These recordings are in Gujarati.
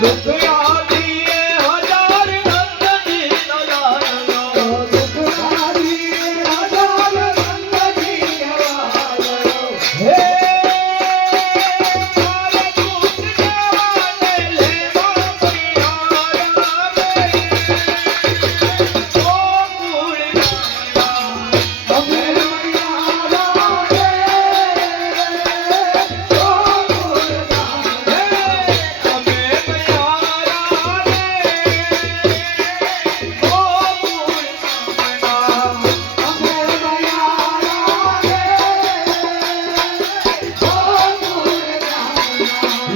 do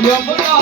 યમુના